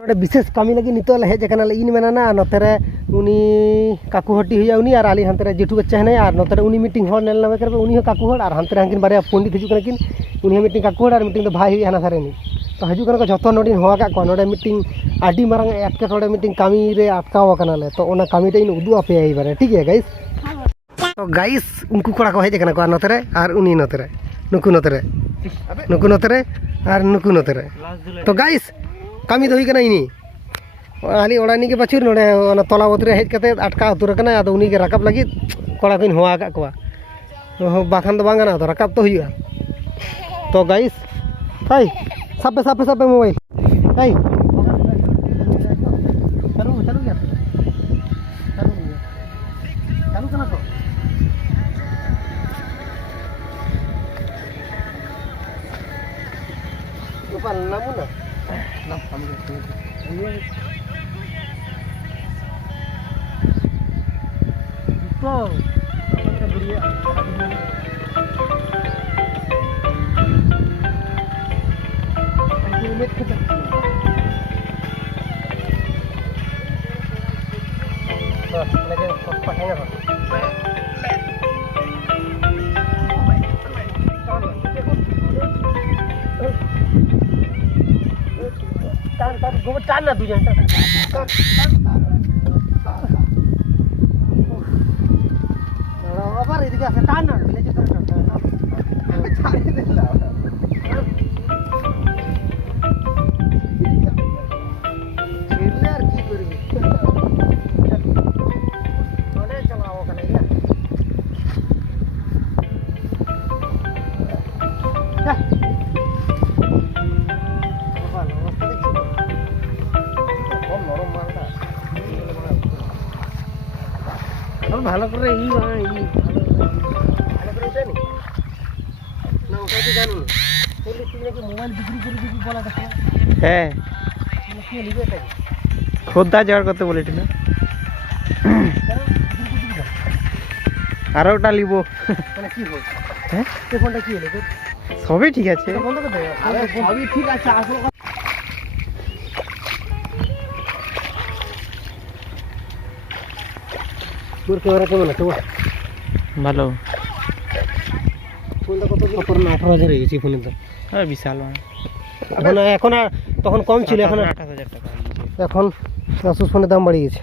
विशेष कमी लगी नितो हेज इन मेना नोतेरे उनी काकू हटी हुई उनी और आली हंते जेठू बच्चा है और नोतेरे उनी मीटिंग हॉल नेल नामे करे उनी काकू हॉल और हंते हंकिन बारे पंडित हिजू किन उनी मीटिंग काकू हॉल और मीटिंग तो भाई हुई हना सारे तो हजू को जो नोडी होगा को नोडे मीटिंग आडी मारंग एटकेटोड़े मीटिंग कमी रे अटकाव कनाले तो ओना कमी इन उदू आपे बारे ठीक है गाइस तो गाइस उनको कोड़ा को हेज कना को नोतेरे और उनी नोतेरे नुकु नोतेरे और नुकु नोतेरे तो गाइस कमी तो हुई इनी आली ओड़ानी के बचुर नोड़े तला बतरे हेज कते अटका उतुर कना आदो उनी के राकब लगी कोड़ा को होआ का कोआ बाखान तो बांगना तो राकब तो हुआ तो गाइस हाय सापे मोबाइल हाय चालू गया चालू कना तो ऊपर नामू ना नाम हम तो बढ़िया टान ना तुझे apa ini dia tanah bila kita cari deh lah benar gitu ini mana cakap awak kan ini dah apa lo mesti kecil kau normal mana kalau bhala kore ini खोदा जगाड़ करते बोले आरो ओटा लिबो हैं ते फोनটা কি হলো তোর সবই ঠিক আছে বন্ধ করে দে আরে সবই ঠিক আছে আসল তোর ক্যামেরা কেমন আছে ভালো ফোনটা কত দিন পর 18000 হয়ে গেছে ফোনের দাম হ্যাঁ বিশাল এখন আর তখন কম ছিল এখন 28000 টাকা এখন Asus ফোনের দাম বাড়িয়ে গেছে